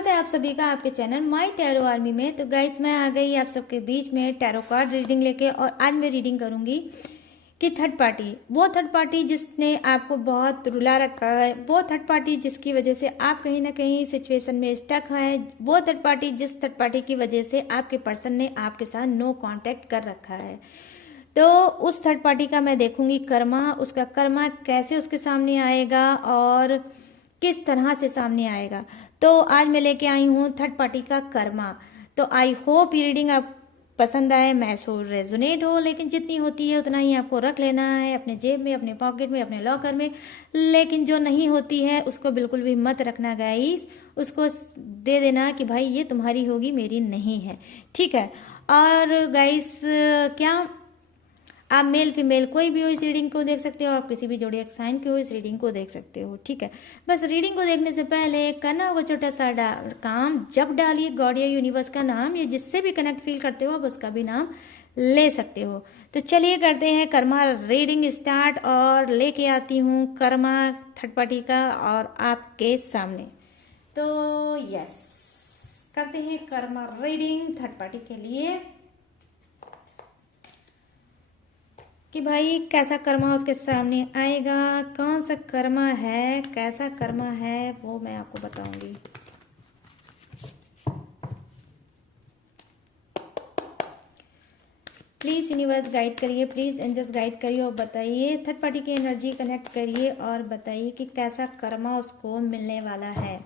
स्वागत है आप सभी का आपके चैनल माय टैरो आर्मी में। तो गाइस मैं आ गई आप सबके बीच में टैरो कार्ड रीडिंग लेके, और आज मैं रीडिंग करूंगी कि थर्ड पार्टी, वो थर्ड पार्टी जिसने आपको बहुत रुला रखा है, वो थर्ड पार्टी जिसकी वजह से आप कहीं ना कहीं सिचुएशन में स्टक है, वो थर्ड पार्टी जिस थर्ड पार्टी की वजह से आपके पर्सन ने आपके साथ नो कांटेक्ट कर रखा है। तो उस थर्ड पार्टी का मैं देखूंगी कर्मा, उसका कर्मा कैसे उसके सामने आएगा और किस तरह से सामने आएगा। तो आज मैं लेके आई हूँ थर्ड पार्टी का कर्मा। तो आई होप ये रीडिंग आप पसंद आए, मैच हो, रेजोनेट हो, लेकिन जितनी होती है उतना ही आपको रख लेना है अपने जेब में, अपने पॉकेट में, अपने लॉकर में। लेकिन जो नहीं होती है उसको बिल्कुल भी मत रखना गाइस, उसको दे देना कि भाई ये तुम्हारी होगी, मेरी नहीं है, ठीक है। और गाइस क्या आप मेल फीमेल कोई भी हो इस रीडिंग को देख सकते हो, आप किसी भी जोडिएक साइन के हो इस रीडिंग को देख सकते हो, ठीक है। बस रीडिंग को देखने से पहले करना होगा छोटा सा काम, जब डालिए गॉड या यूनिवर्स का नाम, या जिससे भी कनेक्ट फील करते हो आप उसका भी नाम ले सकते हो। तो चलिए करते हैं कर्मा रीडिंग स्टार्ट, और लेके आती हूँ कर्मा थर्ड पार्टी का और आपके सामने। तो यस, करते हैं कर्मा रीडिंग थर्ड पार्टी के लिए कि भाई कैसा कर्मा उसके सामने आएगा, कौन सा कर्मा है, कैसा कर्मा है, वो मैं आपको बताऊंगी। प्लीज यूनिवर्स गाइड करिए, प्लीज एंजल्स गाइड करिए और बताइए, थर्ड पार्टी की एनर्जी कनेक्ट करिए और बताइए कि कैसा कर्मा उसको मिलने वाला है।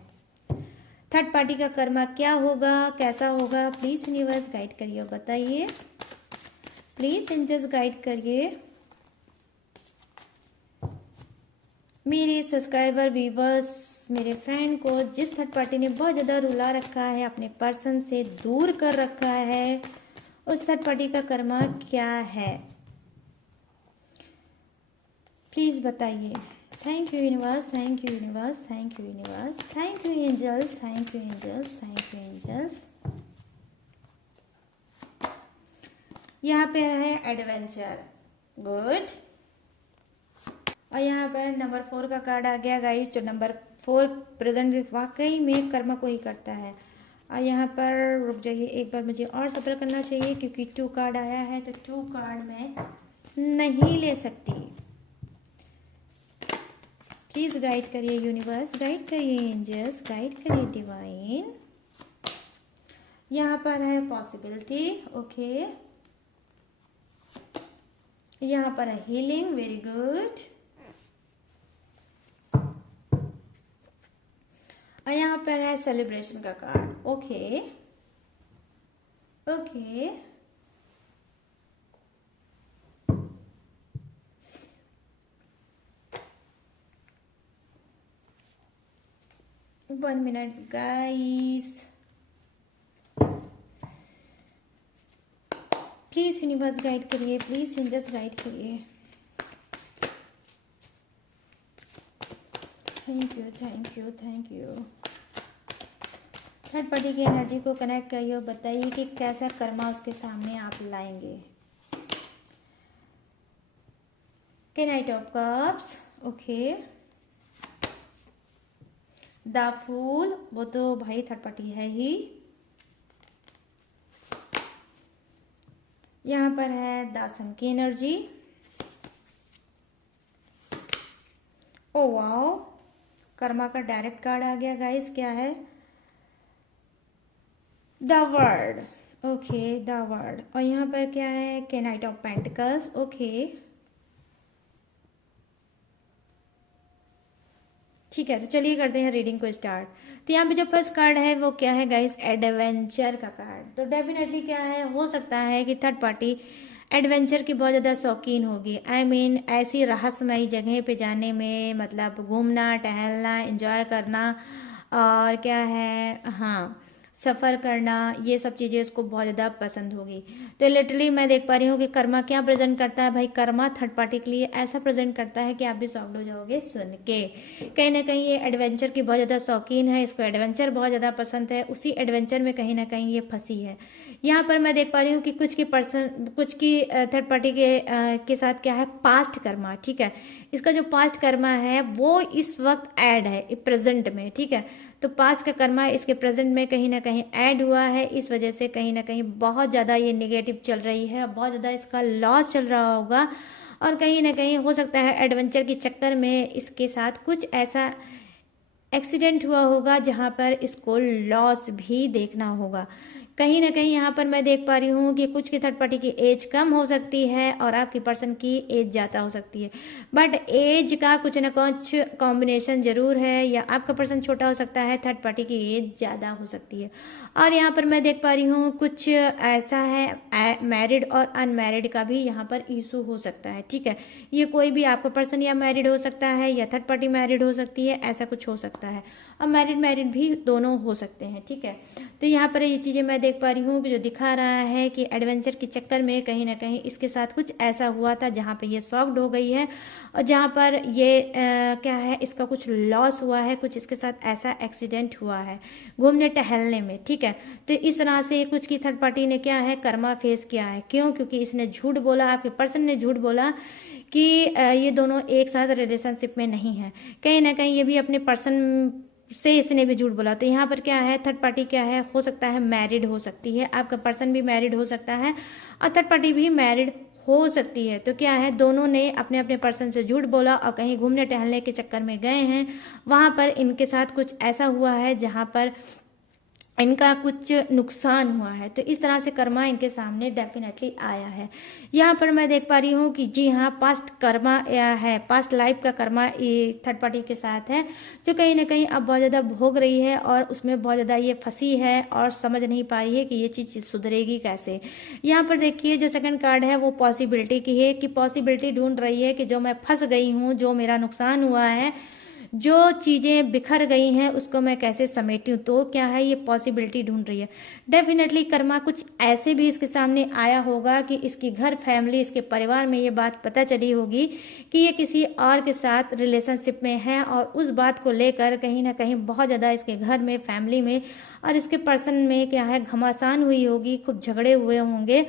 थर्ड पार्टी का कर्मा क्या होगा, कैसा होगा, प्लीज यूनिवर्स गाइड करिए और बताइए, प्लीज एंजल्स गाइड करिए। मेरे सब्सक्राइबर व्यूवर्स, मेरे फ्रेंड को जिस थर्ड पार्टी ने बहुत ज़्यादा रुला रखा है, अपने पर्सन से दूर कर रखा है, उस थर्ड पार्टी का कर्मा क्या है, प्लीज बताइए। Thank you universe, thank you universe, thank you universe, thank you angels, thank you angels, thank you angels. यहाँ पे है एडवेंचर, गुड। और यहाँ पर नंबर 4 का कार्ड आ गया गाइस, जो नंबर 4 प्रेजेंट वाकई में कर्म को ही करता है। और यहाँ पर रुक जाइए, एक बार मुझे और सफल करना चाहिए क्योंकि 2 कार्ड आया है, तो 2 कार्ड मैं नहीं ले सकती। प्लीज गाइड करिए यूनिवर्स, गाइड करिए एंजल्स, गाइड करिए डिवाइन। यहाँ पर है पॉसिबिलिटी, ओके। यहाँ पर है हीलिंग, वेरी गुड। और यहाँ पर है सेलिब्रेशन का card, okay okay. One minute guys, please universe guide करिए, प्लीज एंजल्स गाइड करिए। Thank you, thank you, thank you. Third party की एनर्जी को कनेक्ट करिए और बताइए कि कैसा कर्मा उसके सामने आप लाएंगे। के knight of cups, okay. The fool, वो तो भाई थर्ड पार्टी है ही। यहाँ पर है द सन की एनर्जी, ओ वाओ, कर्मा का डायरेक्ट कार्ड आ गया गाइस, क्या है, the word, okay the word. और यहाँ पर क्या है, के नाइट ऑफ पेंटिकल्स, ओके ठीक है। तो चलिए करते हैं रीडिंग को स्टार्ट। तो यहाँ पे जो फर्स्ट कार्ड है वो क्या है गाइस, एडवेंचर का कार्ड। तो डेफिनेटली क्या है, हो सकता है कि थर्ड पार्टी एडवेंचर की बहुत ज़्यादा शौकीन होगी। आई मीन ऐसी रहस्यमयी जगह पे जाने में, मतलब घूमना, टहलना, एंजॉय करना, और क्या है, हाँ, सफ़र करना, ये सब चीज़ें उसको बहुत ज़्यादा पसंद होगी। तो लिटरली मैं देख पा रही हूँ कि कर्मा क्या प्रेजेंट करता है भाई, कर्मा थर्ड पार्टी के लिए ऐसा प्रेजेंट करता है कि आप भी शॉक्ड हो जाओगे सुन के। कहीं ना कहीं ये एडवेंचर की बहुत ज़्यादा शौकीन है, इसको एडवेंचर बहुत ज़्यादा पसंद है, उसी एडवेंचर में कहीं ना कहीं ये फंसी है। यहाँ पर मैं देख पा रही हूँ कि कुछ की थर्ड पार्टी के साथ क्या है, पास्ट कर्मा, ठीक है। इसका जो पास्ट कर्मा है वो इस वक्त ऐड है प्रेजेंट में, ठीक है। तो पास्ट का कर्मा इसके प्रेजेंट में कहीं ना कहीं ऐड हुआ है, इस वजह से कहीं ना कहीं बहुत ज़्यादा ये निगेटिव चल रही है, बहुत ज़्यादा इसका लॉस चल रहा होगा। और कहीं ना कहीं हो सकता है एडवेंचर के चक्कर में इसके साथ कुछ ऐसा एक्सीडेंट हुआ होगा जहाँ पर इसको लॉस भी देखना होगा। कहीं ना कहीं यहाँ पर मैं देख पा रही हूँ कि कुछ की थर्ड पार्टी की एज कम हो सकती है और आपकी पर्सन की एज ज़्यादा हो सकती है, बट एज का कुछ ना कुछ कॉम्बिनेशन जरूर है, या आपका पर्सन छोटा हो सकता है, थर्ड पार्टी की एज ज़्यादा हो सकती है। और यहाँ पर मैं देख पा रही हूँ कुछ ऐसा है मैरिड और अनमैरिड का भी यहाँ पर इशू हो सकता है। ठीक है, ये कोई भी आपका पर्सन या मैरिड हो सकता है या थर्ड पार्टी मैरिड हो सकती है, ऐसा कुछ हो सकता है। और मैरिड भी दोनों हो सकते हैं। ठीक है, तो यहाँ पर ये चीज़ें मैं देख पा रही हूँ कि जो दिखा रहा है कि एडवेंचर के चक्कर में कहीं ना कहीं इसके साथ कुछ ऐसा हुआ था जहाँ पे ये शॉक्ड हो गई है, और जहाँ पर ये क्या है, इसका कुछ लॉस हुआ है, कुछ इसके साथ ऐसा एक्सीडेंट हुआ है घूमने टहलने में। ठीक है, तो इस तरह से कुछ की थर्ड पार्टी ने क्या है, कर्मा फेस किया है। क्यों? क्योंकि इसने झूठ बोला, आपके पर्सन ने झूठ बोला कि ये दोनों एक साथ रिलेशनशिप में नहीं है। कहीं ना कहीं ये भी अपने पर्सन से इसने भी झूठ बोला। तो यहाँ पर क्या है, थर्ड पार्टी क्या है, हो सकता है मैरिड हो सकती है, आपका पर्सन भी मैरिड हो सकता है और थर्ड पार्टी भी मैरिड हो सकती है। तो क्या है, दोनों ने अपने अपने पर्सन से झूठ बोला और कहीं घूमने टहलने के चक्कर में गए हैं, वहाँ पर इनके साथ कुछ ऐसा हुआ है जहाँ पर इनका कुछ नुकसान हुआ है। तो इस तरह से कर्मा इनके सामने डेफिनेटली आया है। यहाँ पर मैं देख पा रही हूँ कि जी हाँ, पास्ट कर्मा है, पास्ट लाइफ का कर्मा ये थर्ड पार्टी के साथ है, जो कहीं ना कहीं अब बहुत ज़्यादा भोग रही है और उसमें बहुत ज़्यादा ये फंसी है और समझ नहीं पा रही है कि ये चीज़ सुधरेगी कैसे। यहाँ पर देखिए जो सेकंड कार्ड है वो पॉसिबिलिटी की है, कि पॉसिबिलिटी ढूंढ रही है कि जो मैं फंस गई हूँ, जो मेरा नुकसान हुआ है, जो चीज़ें बिखर गई हैं, उसको मैं कैसे समेटूं। तो क्या है, ये पॉसिबिलिटी ढूंढ रही है। डेफिनेटली कर्मा कुछ ऐसे भी इसके सामने आया होगा कि इसकी घर फैमिली, इसके परिवार में ये बात पता चली होगी कि ये किसी और के साथ रिलेशनशिप में है, और उस बात को लेकर कहीं ना कहीं बहुत ज़्यादा इसके घर में, फैमिली में और इसके पर्सन में क्या है, घमासान हुई होगी, खूब झगड़े हुए होंगे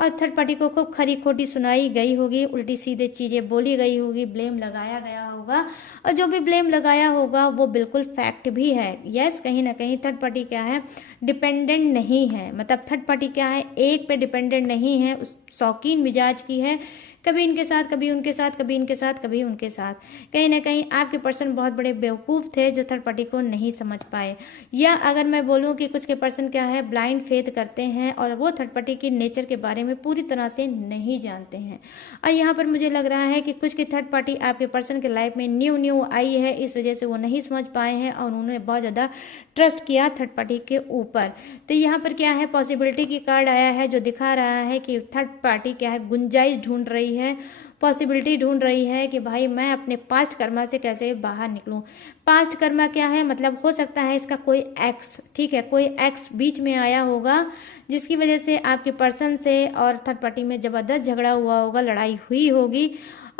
और थर्ड पार्टी को खूब खरी खोटी सुनाई गई होगी, उल्टी सीधे चीज़ें बोली गई होगी, ब्लेम लगाया गया होगा, और जो भी ब्लेम लगाया होगा वो बिल्कुल फैक्ट भी है। यस, कहीं ना कहीं थर्ड पार्टी क्या है, डिपेंडेंट नहीं है, मतलब थर्ड पार्टी क्या है, एक पे डिपेंडेंट नहीं है, उस शौकीन मिजाज की है, कभी इनके साथ, कभी उनके साथ, कभी इनके साथ, कभी उनके साथ। कहीं ना कहीं आपके पर्सन बहुत बड़े बेवकूफ़ थे जो थर्ड पार्टी को नहीं समझ पाए, या अगर मैं बोलूँ कि कुछ के पर्सन क्या है, ब्लाइंड फेथ करते हैं और वो थर्ड पार्टी की नेचर के बारे में पूरी तरह से नहीं जानते हैं। और यहाँ पर मुझे लग रहा है कि कुछ की थर्ड पार्टी आपके पर्सन के लाइफ में न्यू आई है, इस वजह से वो नहीं समझ पाए हैं और उन्होंने बहुत ज़्यादा ट्रस्ट किया थर्ड पार्टी के ऊपर। तो यहाँ पर क्या है, पॉसिबिलिटी की कार्ड आया है जो दिखा रहा है कि थर्ड पार्टी क्या है, गुंजाइश ढूंढ रही है, पॉसिबिलिटी ढूंढ रही है कि भाई मैं अपने पास्ट कर्मा से कैसे बाहर निकलूं। पास्ट कर्मा क्या है, मतलब हो सकता है इसका कोई एक्स, ठीक है, कोई एक्स बीच में आया होगा जिसकी वजह से आपके पर्सन से और थर्ड पार्टी में जबरदस्त झगड़ा हुआ होगा, लड़ाई हुई होगी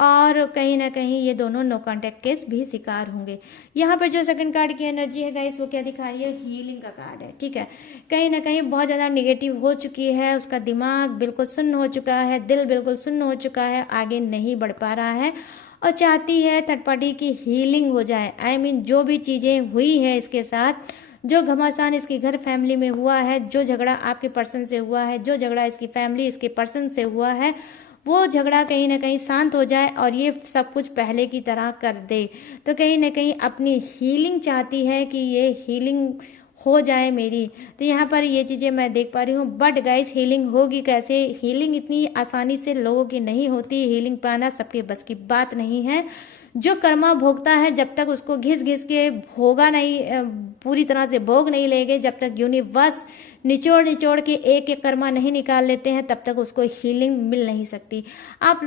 और कहीं ना कहीं ये दोनों नो कांटेक्ट केस भी शिकार होंगे। यहाँ पर जो सेकंड कार्ड की एनर्जी है गाइस, वो क्या दिखा रही है, हीलिंग का कार्ड है। ठीक है, कहीं ना कहीं बहुत ज़्यादा नेगेटिव हो चुकी है, उसका दिमाग बिल्कुल सुन्न हो चुका है, दिल बिल्कुल सुन्न हो चुका है, आगे नहीं बढ़ पा रहा है और चाहती है थर्ड पार्टी की हीलिंग हो जाए। आई मीन जो भी चीज़ें हुई है इसके साथ, जो घमासान इसके घर फैमिली में हुआ है, जो झगड़ा आपके पर्सन से हुआ है, जो झगड़ा इसकी फैमिली इसके पर्सन से हुआ है, वो झगड़ा कहीं ना कहीं शांत हो जाए और ये सब कुछ पहले की तरह कर दे। तो कहीं ना कहीं अपनी हीलिंग चाहती है कि ये हीलिंग हो जाए मेरी। तो यहाँ पर ये चीज़ें मैं देख पा रही हूँ, बट गाइस हीलिंग होगी कैसे? हीलिंग इतनी आसानी से लोगों की नहीं होती, हीलिंग पाना सबके बस की बात नहीं है। जो कर्मा भोगता है जब तक उसको घिस घिस के भोगा नहीं, पूरी तरह से भोग नहीं लेंगे, जब तक यूनिवर्स निचोड़ निचोड़ के एक एक कर्मा नहीं निकाल लेते हैं, तब तक उसको हीलिंग मिल नहीं सकती। आप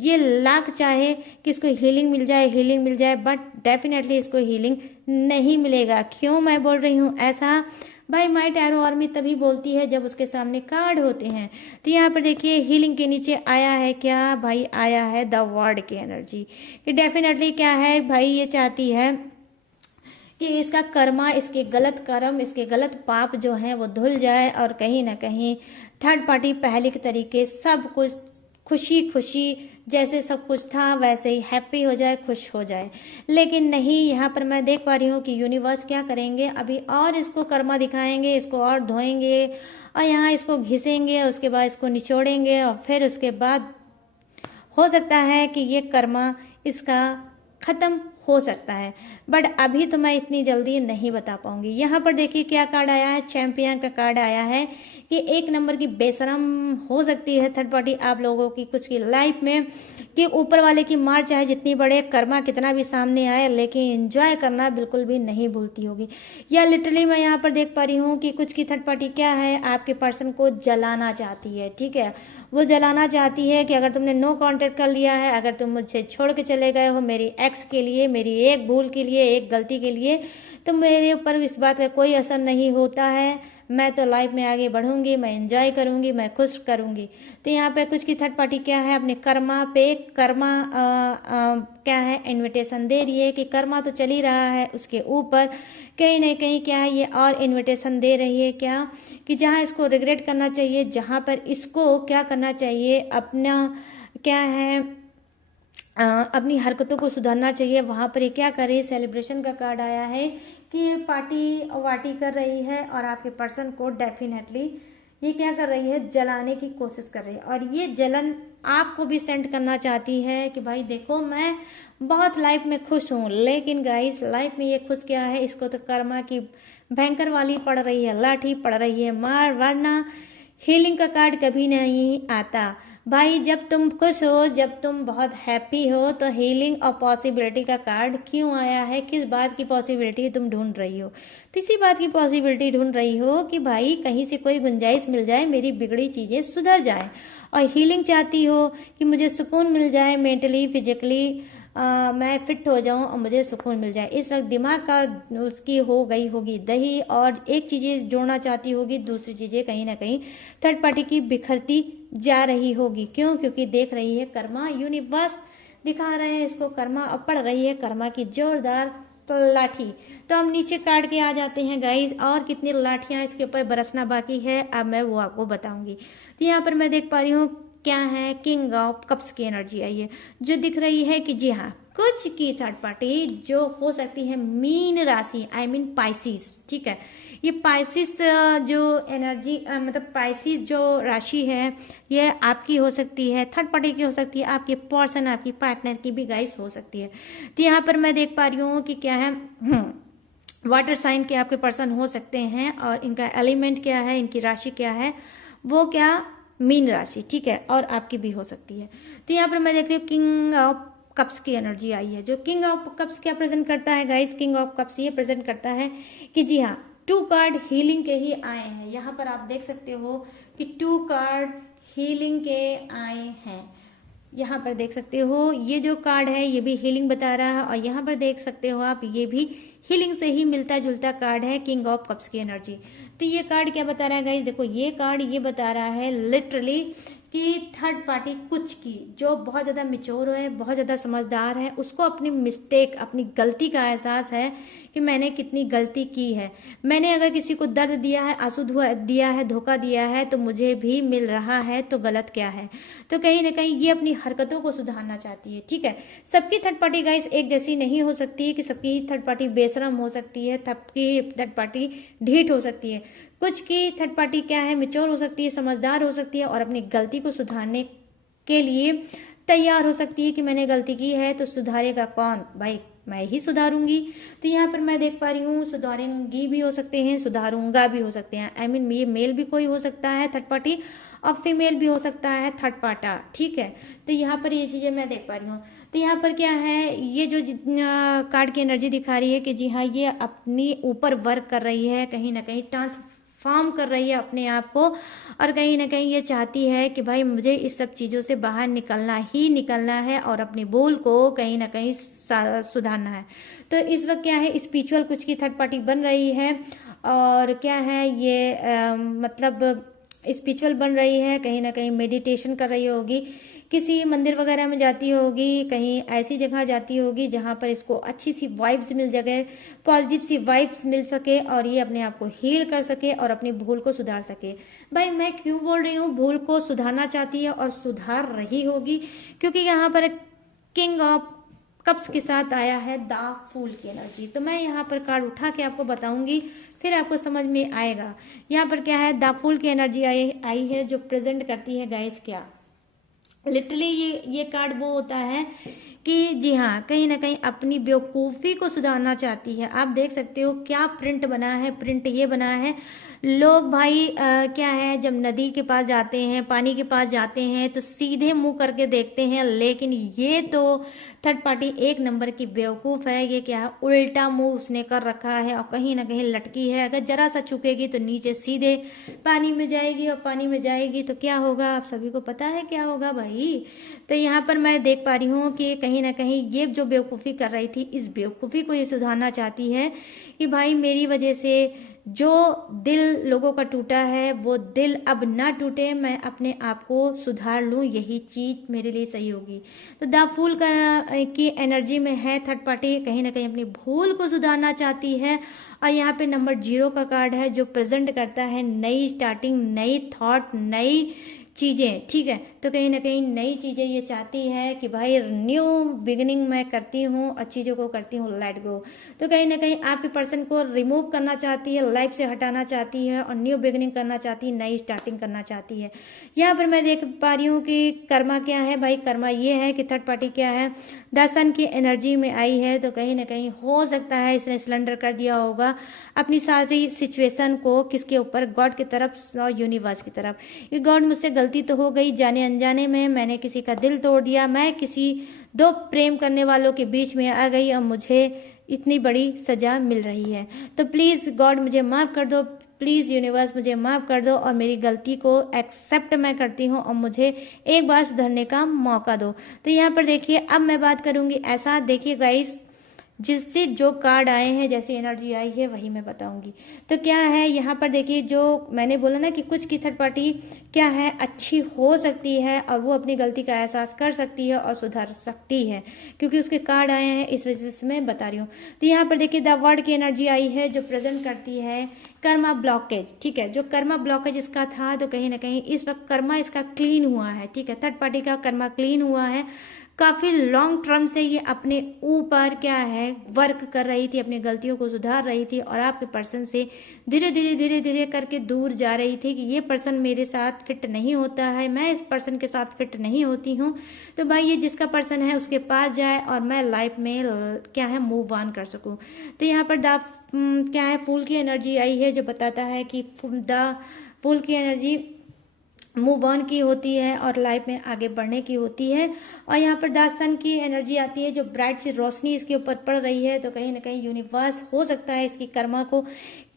ये लाख चाहे कि इसको हीलिंग मिल जाए, हीलिंग मिल जाए, बट डेफिनेटली इसको हीलिंग नहीं मिलेगा। क्यों मैं बोल रही हूँ ऐसा? भाई माई टैरो आर्मी तभी बोलती है जब उसके सामने कार्ड होते हैं। तो यहाँ पर देखिए हीलिंग के नीचे आया है क्या भाई, आया है द वर्ड की एनर्जी, कि डेफिनेटली क्या है भाई, ये चाहती है कि इसका कर्मा, इसके गलत कर्म, इसके गलत पाप जो हैं वो धुल जाए और कहीं ना कहीं थर्ड पार्टी पहले के तरीके सब कुछ खुशी खुशी जैसे सब कुछ था वैसे ही हैप्पी हो जाए, खुश हो जाए। लेकिन नहीं, यहाँ पर मैं देख पा रही हूँ कि यूनिवर्स क्या करेंगे, अभी और इसको कर्मा दिखाएंगे, इसको और धोएंगे और यहाँ इसको घिसेंगे, उसके बाद इसको निचोड़ेंगे और फिर उसके बाद हो सकता है कि ये कर्मा इसका खत्म हो सकता है। बट अभी तो मैं इतनी जल्दी नहीं बता पाऊंगी। यहाँ पर देखिए क्या कार्ड आया है, चैंपियन का कार्ड आया है कि एक नंबर की बेशरम हो सकती है थर्ड पार्टी आप लोगों की कुछ की लाइफ में, कि ऊपर वाले की मार चाहे जितनी बड़े, कर्मा कितना भी सामने आए, लेकिन एंजॉय करना बिल्कुल भी नहीं भूलती होगी। या लिटरली मैं यहाँ पर देख पा रही हूँ कि कुछ की थर्ड पार्टी क्या है, आपके पर्सन को जलाना चाहती है। ठीक है, वो जलाना चाहती है कि अगर तुमने नो कांटेक्ट कर लिया है, अगर तुम मुझसे छोड़ के चले गए हो मेरी एक्स के लिए, मेरी एक भूल के लिए, एक गलती के लिए, तो मेरे ऊपर इस बात का कोई असर नहीं होता है। मैं तो लाइफ में आगे बढ़ूंगी, मैं एंजॉय करूंगी, मैं खुश करूंगी। तो यहाँ पे कुछ की थर्ड पार्टी क्या है, अपने कर्मा पे क्या है, इनविटेशन दे रही है कि कर्मा तो चल ही रहा है उसके ऊपर, कहीं ना कहीं क्या है ये और इनविटेशन दे रही है क्या, कि जहाँ इसको रिग्रेट करना चाहिए, जहाँ पर इसको क्या करना चाहिए, अपना क्या है अपनी हरकतों को सुधारना चाहिए, वहाँ पर ये क्या करे। सेलिब्रेशन का कार्ड आया है कि ये पार्टी वार्टी कर रही है और आपके पर्सन को डेफिनेटली ये क्या कर रही है, जलाने की कोशिश कर रही है। और ये जलन आपको भी सेंड करना चाहती है कि भाई देखो मैं बहुत लाइफ में खुश हूँ, लेकिन गाइस लाइफ में ये खुश क्या है, इसको तो कर्मा की भयंकर वाली पड़ रही है, लाठी पड़ रही है मार, वरना हीलिंग का कार्ड कभी नहीं आता भाई। जब तुम खुश हो, जब तुम बहुत हैप्पी हो, तो हीलिंग और पॉसिबिलिटी का कार्ड क्यों आया है, किस बात की पॉसिबिलिटी तुम ढूंढ रही हो, तो इसी बात की पॉसिबिलिटी ढूंढ रही हो कि भाई कहीं से कोई गुंजाइश मिल जाए, मेरी बिगड़ी चीज़ें सुधर जाए। और हीलिंग चाहती हो कि मुझे सुकून मिल जाए, मेंटली फिजिकली मैं फिट हो जाऊं और मुझे सुकून मिल जाए। इस वक्त दिमाग का उसकी हो गई होगी दही, और एक चीज़ें जोड़ना चाहती होगी, दूसरी चीज़ें कहीं ना कहीं थर्ड पार्टी की बिखरती जा रही होगी। क्यों? क्योंकि देख रही है कर्मा, यूनिवर्स दिखा रहे हैं इसको कर्मा, और पड़ रही है कर्मा की जोरदार लाठी। तो हम नीचे काट के आ जाते हैं गाइस, और कितनी लाठियां इसके ऊपर बरसना बाकी है अब मैं वो आपको बताऊंगी। तो यहाँ पर मैं देख पा रही हूँ क्या है, किंग ऑफ कप्स की एनर्जी आई है, जो दिख रही है कि जी हाँ कुछ की थर्ड पार्टी जो हो सकती है मीन राशि, आई मीन पाइसिस। ठीक है, ये पाइसिस जो एनर्जी मतलब पाइसिस जो राशि है ये आपकी हो सकती है, थर्ड पार्टी की हो सकती है, आपके पर्सन आपकी पार्टनर की भी गाइस हो सकती है। तो यहाँ पर मैं देख पा रही हूँ कि क्या है, वाटर साइन के आपके पर्सन हो सकते हैं, और इनका एलिमेंट क्या है, इनकी राशि क्या है, वो क्या मीन राशि। ठीक है, और आपकी भी हो सकती है। तो यहाँ पर मैं देख रही हूँ किंग ऑफ कप्स की एनर्जी आई है। जो किंग ऑफ कप्स क्या प्रेजेंट करता है गाइस, किंग ऑफ कप्स ये प्रेजेंट करता है कि जी हाँ 2 कार्ड हीलिंग के ही आए हैं। यहाँ पर आप देख सकते हो कि 2 कार्ड हीलिंग के आए हैं। यहाँ पर देख सकते हो ये जो कार्ड है ये भी हीलिंग बता रहा है, और यहाँ पर देख सकते हो आप ये भी हीलिंग से ही मिलता जुलता कार्ड है, किंग ऑफ कप्स की एनर्जी। तो ये कार्ड क्या बता रहा है गाइस, देखो ये कार्ड ये बता रहा है लिटरली कि थर्ड पार्टी कुछ की जो बहुत ज़्यादा मैच्योर है, बहुत ज़्यादा समझदार है, उसको अपनी मिस्टेक, अपनी गलती का एहसास है कि मैंने कितनी गलती की है। मैंने अगर किसी को दर्द दिया है, आंसू दिया है, धोखा दिया है, तो मुझे भी मिल रहा है, तो गलत क्या है। तो कहीं ना कहीं ये अपनी हरकतों को सुधारना चाहती है। ठीक है, सबकी थर्ड पार्टी गाइस एक जैसी नहीं हो सकती है कि सबकी थर्ड पार्टी बेशरम हो सकती है, सबकी थर्ड पार्टी ढीठ हो सकती है। कुछ की थर्ड पार्टी क्या है, मैच्योर हो सकती है, समझदार हो सकती है, और अपनी गलती को सुधारने के लिए तैयार हो सकती है कि मैंने गलती की है तो सुधारेगा कौन, भाई मैं ही सुधारूंगी। तो यहाँ पर मैं देख पा रही हूँ सुधारेंगी भी हो सकते हैं, सुधारूंगा भी हो सकते हैं। आई मीन ये मेल भी कोई हो सकता है थर्ड पार्टी, और फीमेल भी हो सकता है थर्ड पार्टा। ठीक है, तो यहाँ पर ये चीज़ें मैं देख पा रही हूँ। तो यहाँ पर क्या है, ये जो कार्ड की एनर्जी दिखा रही है कि जी हाँ ये अपनी ऊपर वर्क कर रही है, कहीं ना कहीं ट्रांसफॉर्म कर रही है अपने आप को, और कहीं ना कहीं ये चाहती है कि भाई मुझे इस सब चीज़ों से बाहर निकलना ही निकलना है, और अपनी भूल को कहीं ना कहीं सुधारना है। तो इस वक्त क्या है, स्पिरिचुअल कुछ की थर्ड पार्टी बन रही है, और क्या है ये मतलब स्पिरिचुअल बन रही है, कहीं ना कहीं मेडिटेशन कर रही होगी, किसी मंदिर वगैरह में जाती होगी, कहीं ऐसी जगह जाती होगी जहाँ पर इसको अच्छी सी वाइब्स मिल सके, पॉजिटिव सी वाइब्स मिल सके और ये अपने आप को हील कर सके और अपनी भूल को सुधार सके। भाई मैं क्यों बोल रही हूँ भूल को सुधारना चाहती है और सुधार रही होगी, क्योंकि यहाँ पर किंग ऑफ कप्स के साथ आया है द फूल की एनर्जी। तो मैं यहाँ पर कार्ड उठा के आपको बताऊंगी, फिर आपको समझ में आएगा यहाँ पर क्या है। द फूल की एनर्जी आई है जो प्रेजेंट करती है गाइस क्या, लिटरली ये कार्ड वो होता है कि जी हाँ, कहीं ना कहीं अपनी बेवकूफ़ी को सुधारना चाहती है। आप देख सकते हो क्या प्रिंट बना है, प्रिंट ये बना है, लोग भाई क्या है, जब नदी के पास जाते हैं, पानी के पास जाते हैं तो सीधे मुंह करके देखते हैं, लेकिन ये तो थर्ड पार्टी एक नंबर की बेवकूफ़ है। ये क्या है, उल्टा मुंह उसने कर रखा है और कहीं ना कहीं लटकी है, अगर जरा सा चुकेगी तो नीचे सीधे पानी में जाएगी और पानी में जाएगी तो क्या होगा, आप सभी को पता है क्या होगा भाई। तो यहाँ पर मैं देख पा रही हूँ कि कहीं ना कहीं ये जो बेवकूफ़ी कर रही थी, इस बेवकूफ़ी को ये सुधारना चाहती है कि भाई मेरी वजह से जो दिल लोगों का टूटा है वो दिल अब ना टूटे, मैं अपने आप को सुधार लूँ, यही चीज़ मेरे लिए सही होगी। तो द फूल की एनर्जी में है थर्ड पार्टी, कहीं ना कहीं अपनी भूल को सुधारना चाहती है। और यहाँ पे नंबर 0 का कार्ड है जो प्रेजेंट करता है नई स्टार्टिंग, नई थॉट, नई चीज़ें, ठीक है। तो कहीं ना कहीं नई चीज़ें ये चाहती है कि भाई न्यू बिगिनिंग मैं करती हूँ और चीज़ों को करती हूँ लेट गो। तो कहीं ना कहीं आपके पर्सन को रिमूव करना चाहती है, लाइफ से हटाना चाहती है और न्यू बिगिनिंग करना चाहती है, नई स्टार्टिंग करना चाहती है। यहाँ पर मैं देख पा रही हूँ कि कर्मा क्या है भाई, कर्मा ये है कि थर्ड पार्टी क्या है, द सन की एनर्जी में आई है। तो कहीं ना कहीं हो सकता है इसने सिलेंडर कर दिया होगा अपनी सारी सिचुएशन को, किसके ऊपर, गॉड की तरफ और यूनिवर्स की तरफ। कि गॉड मुझसे गलती तो हो गई, जाने अनजाने में मैंने किसी का दिल तोड़ दिया, मैं किसी दो प्रेम करने वालों के बीच में आ गई और मुझे इतनी बड़ी सजा मिल रही है। तो प्लीज़ गॉड मुझे माफ़ कर दो, प्लीज़ यूनिवर्स मुझे माफ़ कर दो और मेरी गलती को एक्सेप्ट मैं करती हूँ और मुझे एक बार सुधरने का मौका दो। तो यहाँ पर देखिए अब मैं बात करूँगी ऐसा, देखिए गाइस जिससे जो कार्ड आए हैं, जैसी एनर्जी आई है वही मैं बताऊंगी। तो क्या है यहाँ पर देखिए, जो मैंने बोला ना कि कुछ की थर्ड पार्टी क्या है अच्छी हो सकती है और वो अपनी गलती का एहसास कर सकती है और सुधर सकती है, क्योंकि उसके कार्ड आए हैं इस वजह से मैं बता रही हूँ। तो यहाँ पर देखिए द वर्ड की एनर्जी आई है जो प्रेजेंट करती है कर्मा ब्लॉकेज, ठीक है। जो कर्मा ब्लॉकेज इसका था तो कहीं ना कहीं इस वक्त कर्मा इसका क्लीन हुआ है, ठीक है। थर्ड पार्टी का कर्मा क्लीन हुआ है, काफ़ी लॉन्ग टर्म से ये अपने ऊपर क्या है वर्क कर रही थी, अपनी गलतियों को सुधार रही थी और आपके पर्सन से धीरे धीरे करके दूर जा रही थी कि ये पर्सन मेरे साथ फिट नहीं होता है, मैं इस पर्सन के साथ फिट नहीं होती हूँ। तो भाई ये जिसका पर्सन है उसके पास जाए और मैं लाइफ में क्या है मूव ऑन कर सकूँ। तो यहाँ पर क्या है फूल की एनर्जी आई है जो बताता है कि द फूल की एनर्जी मूव ऑन की होती है और लाइफ में आगे बढ़ने की होती है। और यहाँ पर द सन की एनर्जी आती है जो ब्राइट सी रोशनी इसके ऊपर पड़ रही है। तो कहीं ना कहीं यूनिवर्स हो सकता है इसकी कर्मा को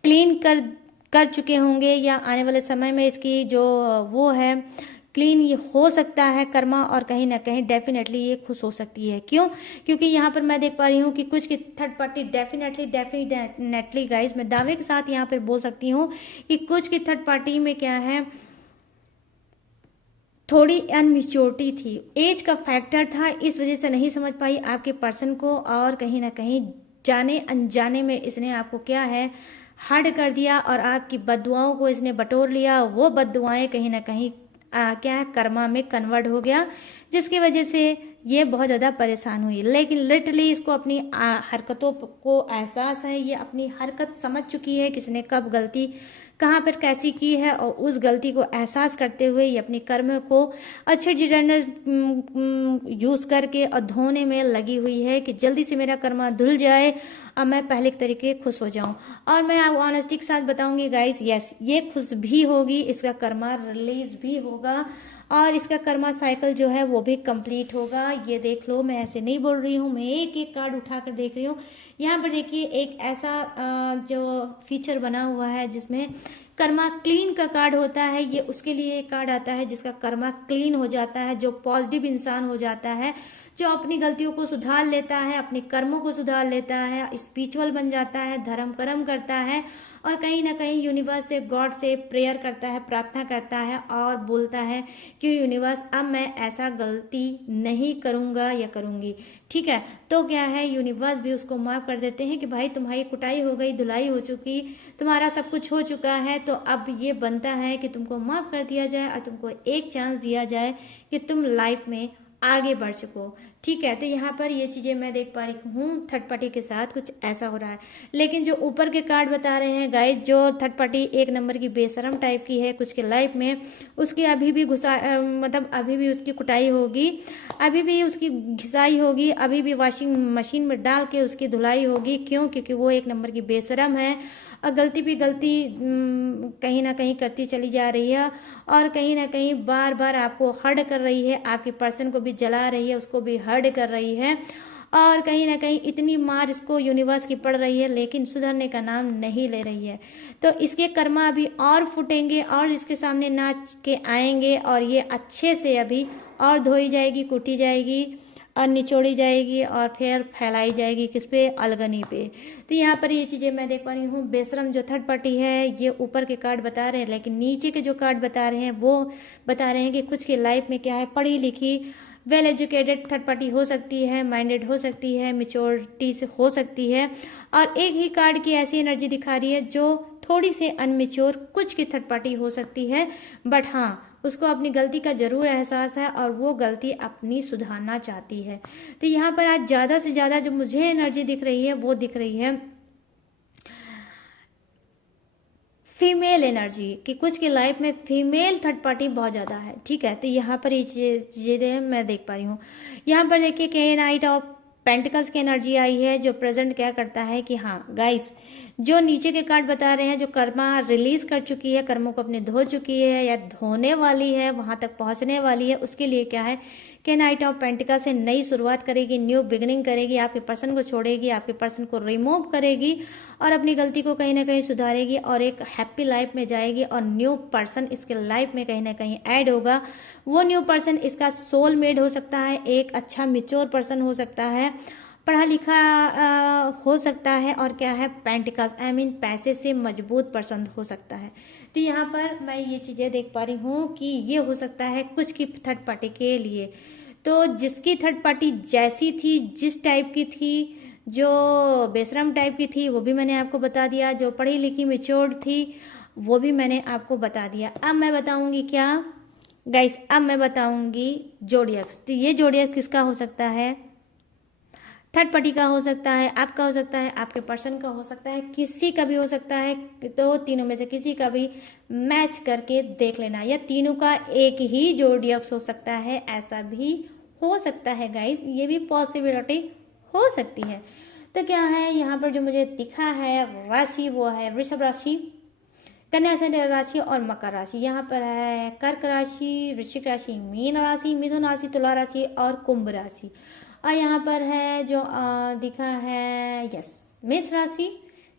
क्लीन कर चुके होंगे या आने वाले समय में इसकी जो वो है क्लीन ये हो सकता है कर्मा, और कहीं ना कहीं डेफिनेटली ये खुश हो सकती है। क्यों? क्योंकि यहाँ पर मैं देख पा रही हूँ कि कुछ की थर्ड पार्टी डेफिनेटली गाइस मैं दावे के साथ यहाँ पर बोल सकती हूँ कि कुछ की थर्ड पार्टी में क्या है थोड़ी अनमिच्योरिटी थी, एज का फैक्टर था, इस वजह से नहीं समझ पाई आपके पर्सन को और कहीं ना कहीं जाने अनजाने में इसने आपको क्या है हर्ट कर दिया और आपकी बद्दुआओं को इसने बटोर लिया। वो बद्दुआएं कहीं ना कहीं क्या है कर्मा में कन्वर्ट हो गया, जिसकी वजह से ये बहुत ज़्यादा परेशान हुई। लेकिन लिटरली इसको अपनी हरकतों को एहसास है, ये अपनी हरकत समझ चुकी है किसने कब गलती कहाँ पर कैसी की है और उस गलती को एहसास करते हुए ये अपनी कर्म को अच्छे डिजाइनर यूज़ करके और धोने में लगी हुई है कि जल्दी से मेरा कर्मा धुल जाए और मैं पहले के तरीके खुश हो जाऊं। और मैं ऑनेस्टी के साथ बताऊंगी गाइस, यस ये खुश भी होगी, इसका कर्मा रिलीज भी होगा और इसका कर्मा साइकिल जो है वो भी कंप्लीट होगा। ये देख लो, मैं ऐसे नहीं बोल रही हूँ, मैं एक एक कार्ड उठाकर देख रही हूँ। यहाँ पर देखिए एक ऐसा जो फीचर बना हुआ है जिसमें कर्मा क्लीन का कार्ड होता है, ये उसके लिए एक कार्ड आता है जिसका कर्मा क्लीन हो जाता है, जो पॉजिटिव इंसान हो जाता है, जो अपनी गलतियों को सुधार लेता है, अपने कर्मों को सुधार लेता है, स्पिरिचुअल बन जाता है, धर्म कर्म करता है और कहीं ना कहीं यूनिवर्स से, गॉड से प्रेयर करता है, प्रार्थना करता है और बोलता है कि यूनिवर्स अब मैं ऐसा गलती नहीं करूंगा या करूंगी। ठीक है, तो क्या है, यूनिवर्स भी उसको माफ कर देते हैं कि भाई तुम्हारी कुटाई हो गई, धुलाई हो चुकी, तुम्हारा सब कुछ हो चुका है, तो अब ये बनता है कि तुमको माफ कर दिया जाए और तुमको एक चांस दिया जाए कि तुम लाइफ में आगे बढ़ सको। ठीक है, तो यहाँ पर ये चीजें मैं देख पा रही हूँ, थर्ड पार्टी के साथ कुछ ऐसा हो रहा है। लेकिन जो ऊपर के कार्ड बता रहे हैं गाइस, जो थर्ड पार्टी एक नंबर की बेशरम टाइप की है कुछ के लाइफ में, उसकी अभी भी मतलब अभी भी उसकी कुटाई होगी, अभी भी उसकी घिसाई होगी, अभी भी वॉशिंग मशीन में डाल के उसकी धुलाई होगी। क्यों? क्योंकि वो एक नंबर की बेशरम है और गलती भी गलती कहीं ना कहीं करती चली जा रही है और कहीं ना कहीं बार बार आपको हर्ट कर रही है, आपके पर्सन को भी जला रही है, उसको भी हर्ट कर रही है और कहीं ना कहीं इतनी मार इसको यूनिवर्स की पड़ रही है, लेकिन सुधरने का नाम नहीं ले रही है। तो इसके कर्मा अभी और फूटेंगे और इसके सामने नाच के आएंगे और ये अच्छे से अभी और धोई जाएगी, कूटी जाएगी और निचोड़ी जाएगी और फिर फैलाई जाएगी किस पे? अलगनी पे। तो यहाँ पर ये चीज़ें मैं देख पा रही हूँ। बेशरम जो थर्ड पार्टी है, ये ऊपर के कार्ड बता रहे हैं, लेकिन नीचे के जो कार्ड बता रहे हैं वो बता रहे हैं कि कुछ की लाइफ में क्या है, पढ़ी लिखी वेल एजुकेटेड थर्ड पार्टी हो सकती है, माइंडेड हो सकती है, मेच्योरिटी से हो सकती है। और एक ही कार्ड की ऐसी एनर्जी दिखा रही है जो थोड़ी से अनमेच्योर कुछ की थर्ड पार्टी हो सकती है, बट हाँ उसको अपनी गलती का जरूर एहसास है और वो गलती अपनी सुधारना चाहती है। तो यहाँ पर आज ज़्यादा से ज़्यादा जो मुझे एनर्जी दिख रही है वो दिख रही है फीमेल एनर्जी, कि कुछ की लाइफ में फीमेल थर्ड पार्टी बहुत ज़्यादा है। ठीक है, तो यहाँ पर ये चीज़ें मैं देख पा रही हूँ। यहाँ पर देखिए कि नाइट ऑफ पेंटिकल्स की एनर्जी आई है, जो प्रेजेंट क्या करता है कि हाँ गाइस, जो नीचे के कार्ड बता रहे हैं, जो कर्मा रिलीज कर चुकी है, कर्मों को अपने धो चुकी है या धोने वाली है, वहां तक पहुंचने वाली है, उसके लिए क्या है कि नाइट ऑफ पेंटिकल से नई शुरुआत करेगी, न्यू बिगिनिंग करेगी, आपके पर्सन को छोड़ेगी, आपके पर्सन को रिमूव करेगी और अपनी गलती को कहीं ना कहीं सुधारेगी और एक हैप्पी लाइफ में जाएगी और न्यू पर्सन इसके लाइफ में कहीं ना कहीं ऐड होगा। वो न्यू पर्सन इसका सोलमेट हो सकता है, एक अच्छा मेच्योर पर्सन हो सकता है, पढ़ा लिखा हो सकता है और क्या है, पेंटिकल्स आई मीन पैसे से मजबूत पर्सन हो सकता है। तो यहाँ पर मैं ये चीज़ें देख पा रही हूँ कि ये हो सकता है कुछ की थर्ड पार्टी के लिए। तो जिसकी थर्ड पार्टी जैसी थी, जिस टाइप की थी, जो बेशरम टाइप की थी वो भी मैंने आपको बता दिया, जो पढ़ी लिखी मेच्योर्ड थी वो भी मैंने आपको बता दिया। अब मैं बताऊँगी क्या गाइस, अब मैं बताऊँगी जोडियक्स। तो ये जोडियक्स किसका हो सकता है? थर्ड पार्टी का हो सकता है, आपका हो सकता है, आपके पर्सन का हो सकता है, किसी का भी हो सकता है। तो तीनों में से किसी का भी मैच करके देख लेना, या तीनों का एक ही जोडियक्स हो सकता है, ऐसा भी हो सकता है गाइस, ये भी पॉसिबिलिटी हो सकती है। तो क्या है यहाँ पर जो मुझे दिखा है राशि, वो है वृषभ राशि, कन्या राशि और मकर राशि। यहाँ पर है कर्क राशि, वृश्चिक राशि, मीन राशि, मिथुन राशि, तुला राशि और कुंभ राशि। और यहाँ पर है जो दिखा है यस मेष राशि,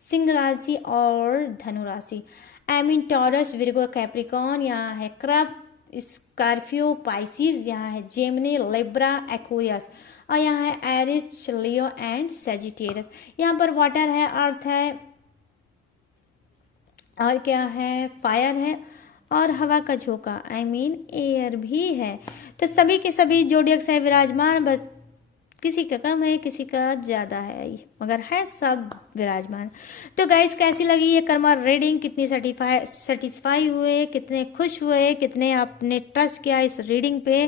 सिंह राशि और धनु राशि। I mean taurus, Virgo, Capricorn. यहाँ है क्रब, स्कॉर्पियो, पाइसिस। यहाँ है जेमिनी, लिब्रा, एक्वेरियस। और यहाँ है एरिस, लियो एंड सेजिटेरियस। यहाँ पर वाटर है, अर्थ है और क्या है, फायर है और हवा का झोंका आई मीन एयर भी है। तो सभी के सभी जोडियक्स है विराजमान, बस किसी का कम है, किसी का ज़्यादा है, मगर है सब विराजमान। तो गाइस कैसी लगी ये कर्मा रीडिंग? कितनी सेटिस्फाई हुए, कितने खुश हुए, कितने आपने ट्रस्ट किया इस रीडिंग पे?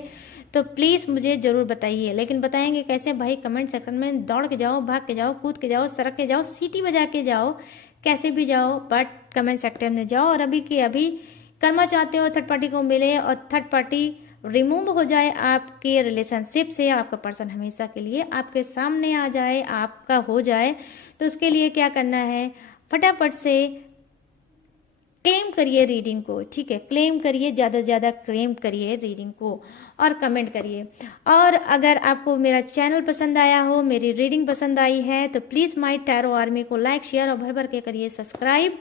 तो प्लीज़ मुझे ज़रूर बताइए। लेकिन बताएंगे कैसे भाई? कमेंट सेक्शन में दौड़ के जाओ, भाग के जाओ, कूद के जाओ, सरक के जाओ, सीटी बजा के जाओ, कैसे भी जाओ, बट कमेंट सेक्शन में जाओ। और अभी के अभी कर्मा चाहते हो थर्ड पार्टी को मिले और थर्ड पार्टी रिमूव हो जाए आपके रिलेशनशिप से, आपका पर्सन हमेशा के लिए आपके सामने आ जाए, आपका हो जाए, तो उसके लिए क्या करना है? फटाफट से क्लेम करिए रीडिंग को। ठीक है, क्लेम करिए, ज़्यादा से ज़्यादा क्लेम करिए रीडिंग को और कमेंट करिए। और अगर आपको मेरा चैनल पसंद आया हो, मेरी रीडिंग पसंद आई है, तो प्लीज़ माय टैरो आर्मी को लाइक, शेयर और भर भर के करिए सब्सक्राइब।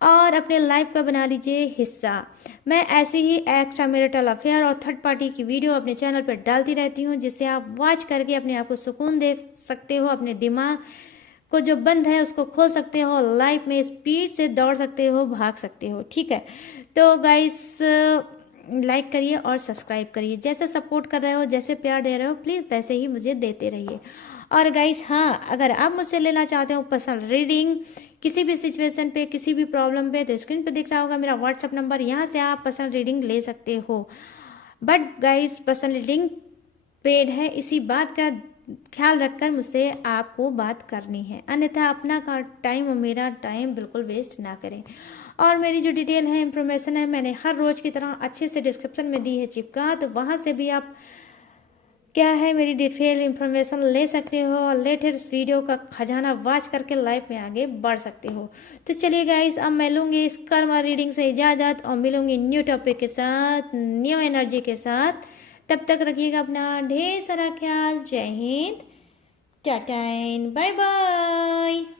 और अपने लाइफ का बना लीजिए हिस्सा। मैं ऐसे ही एक्स्ट्रा मैरिटल अफेयर और थर्ड पार्टी की वीडियो अपने चैनल पर डालती रहती हूँ, जिससे आप वॉच करके अपने आप को सुकून दे सकते हो, अपने दिमाग को जो बंद है उसको खोल सकते हो, लाइफ में स्पीड से दौड़ सकते हो, भाग सकते हो। ठीक है, तो गाइस लाइक करिए और सब्सक्राइब करिए। जैसे सपोर्ट कर रहे हो, जैसे प्यार दे रहे हो, प्लीज़ वैसे ही मुझे देते रहिए। और गाइस हाँ, अगर आप मुझसे लेना चाहते हो पर्सनल रीडिंग किसी भी सिचुएशन पे, किसी भी प्रॉब्लम पे, तो स्क्रीन पे दिख रहा होगा मेरा व्हाट्सअप नंबर, यहाँ से आप पर्सनल रीडिंग ले सकते हो। But guys personal reading paid है, इसी बात का ख्याल रखकर मुझसे आपको बात करनी है, अन्यथा अपना का टाइम और मेरा टाइम बिल्कुल वेस्ट ना करें। और मेरी जो डिटेल है, इंफॉर्मेशन है, मैंने हर रोज़ की तरह अच्छे से डिस्क्रिप्शन में दी है चिपका, तो वहाँ से भी आप क्या है मेरी डिटेल इंफॉर्मेशन ले सकते हो और लेटेस्ट वीडियो का खजाना वॉच करके लाइफ में आगे बढ़ सकते हो। तो चलिए गाइस, अब मैं लूँगी इस कर्मा रीडिंग से इजाज़त और मिलूंगी न्यू टॉपिक के साथ, न्यू एनर्जी के साथ। तब तक रखिएगा अपना ढेर सारा ख्याल। Jai Hind, tata and bye bye.